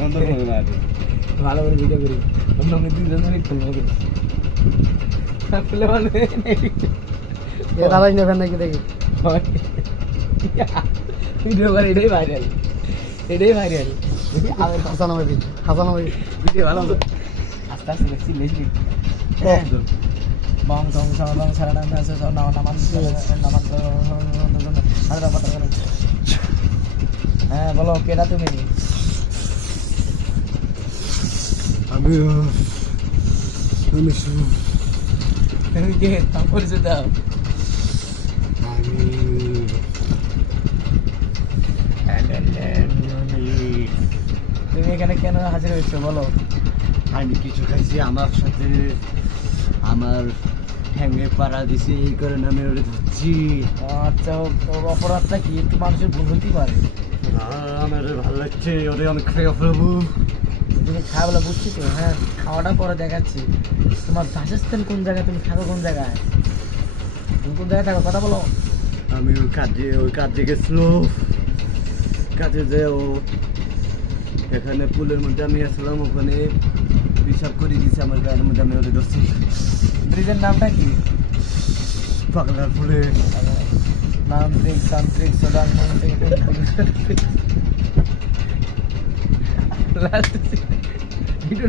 এখন তো মনে না ভালো করে ভিডিও করি অন্য দুজন মিনিট খুলবো খুলে ভালো দাদাই নেবেন নাকি দেখি ভিডিও করে এটাই ভাইরাল হাসানো ভিডিও ভালো আস্তে আস্তে দেখছি লেখি bong tong so bong sarana nasa so naman ada apa tak bolo keda তুমি আমি তুমি কে তারপর যেটা তুমি এখানে কেন হাজির হয়েছো বলো আমি কিছু খাইছি আমার সাথে আমার ঠ্যাঙ্গে পাড়া দিছে এই কারণে আমি ওরে ধরছি আচ্ছা অপরাধটা কি একটু মানুষের ভুল হতেই পারে আমার ভালো লাগছে ওরে অনেক খেয়ে ফেলবো তুমি খাওয়া বলে বুঝছি তো হ্যাঁ খাওয়াটা পরে দেখাচ্ছি তোমার বাসস্থান কোন জায়গায় তুমি থাকো কোন জায়গায় তুমি কোন জায়গায় থাকো কথা বলো আমি ওই কাজে গেছিলো কাজে যে ও এখানে পুলের মধ্যে আমি আসলাম ওখানে হিসাব করে দিয়েছি আমার গায়ের মধ্যে আমি ওদের ধরছি ব্রিজের নামটা কি পাগলার ফুলে মান্ত্রিক তান্ত্রিক সদান লাস্ট ভিডিও